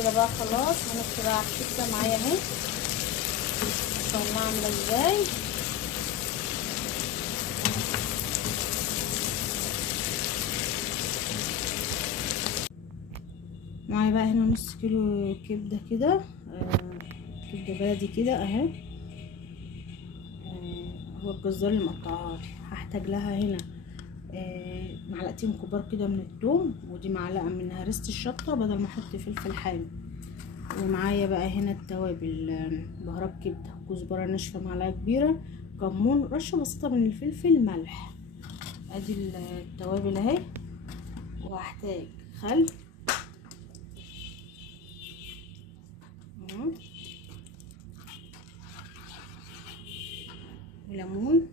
كده بقى خلاص هنحط بقى على الكبده معايا اهي. شايفه عامله ازاي. معايا بقى هنا نص كيلو كبده كده، كبده بلدي كده اهي. هو الجزار اللي مقطعها لي. هحتاج لها هنا معلقتين كبار كده من الثوم، ودي معلقه من هريسه الشطه بدل ما احط فلفل حامي. ومعايا بقى هنا التوابل، بهارات كبده، كزبره ناشفه معلقه كبيره، كمون، رشه بسيطه من الفلفل، ملح. ادي التوابل اهي. وهحتاج خل وليمون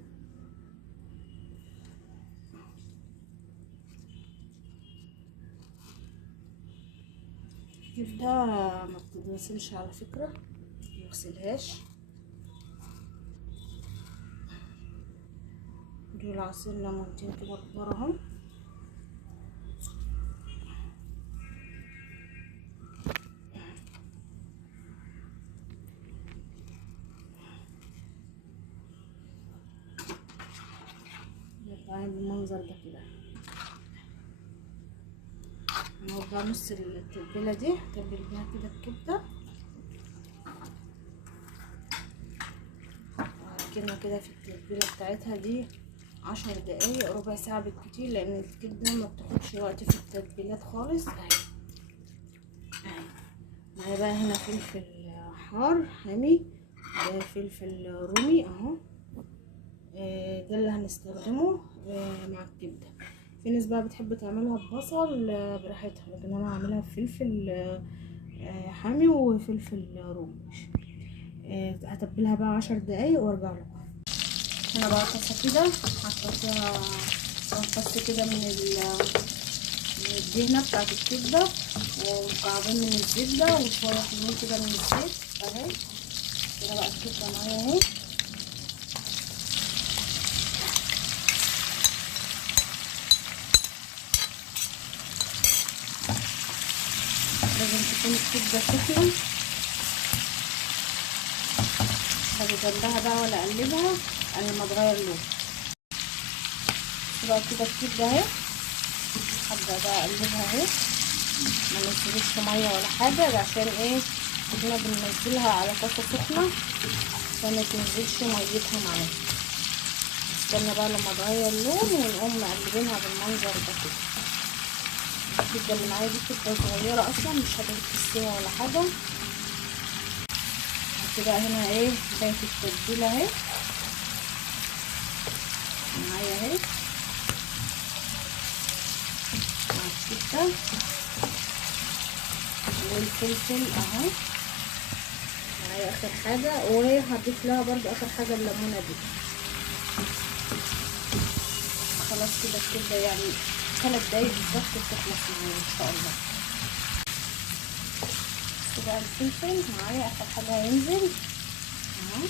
الكبده ما بتتغسلش على فكره، مغسلهاش. دول عصير ليمونتين كده كبار اهو. يبقى بالمنظر ده كده. نحط بقى نص التتبيله دي، هتبل بيها كده الكبده. وهركنها كده في التتبيله بتاعتها دي 10 دقايق، ربع ساعه بالكتير، لان الكبده ما بتاخدش وقت في التتبيلات خالص. اهي معايا بقى هنا فلفل حار حامي، ده فلفل رومي اهو. ده اللي هنستخدمه مع الكبده. في ناس بقى بتحب تعملها ببصل براحتها، لكن انا هعملها بفلفل حامي وفلفل رومي. هتبلها بقى 10 دقايق وارجع لكم. هنا بقى طاسه كده حاطه فيها فص كده من الدهنه بتاعت الكبده، ومكعبين من الزبده، وشويه حلوين كده من الزيت اهي. كده بقى الكبده معايا اهي. لازم تكون الكبده سخنه. هاجي جنبها بقى ولا اقلبها قبل ما تغير لون. بقى كده الكبده اهي، هبدا بقى اقلبها اهي. ما ننزلش ميه ولا حاجه، عشان ايه؟ احنا بننزلها على طاسه سخنه عشان ما تنزلش ميتها معانا. نستنى بقى لما تغير لون ونقوم مقلبينها بالمنظر ده كده. الكبده اللي معايا دي كبده صغيره اصلا، مش هتغسلها ولا حاجه. كده هنا ايه بدايه التتبيله اهي معايا اهي مع الكبده والفلفل اهو معايا. اخر حاجه وهضيف لها برضو اخر حاجه الليمونه دي. خلاص كده الكبده يعني 3 دقايق بالظبط بتخلص معايا ان شاء الله. كده الفلفل معايا اخر حاجه هينزل اهو.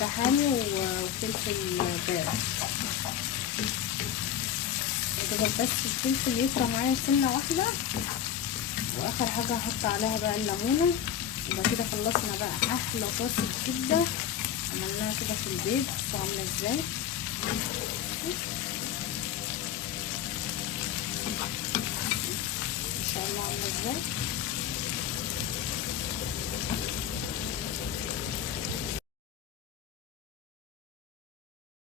ده حامي وفلفل بارد كده، بس الفلفل يطرى معايا سنه واحده. واخر حاجه هحط عليها بقى الليمونه. يبقى كده خلصنا بقى احلى طاسه كبده عملناها كده في البيت. عامله ازاي ان شاء الله، عامله ازاي.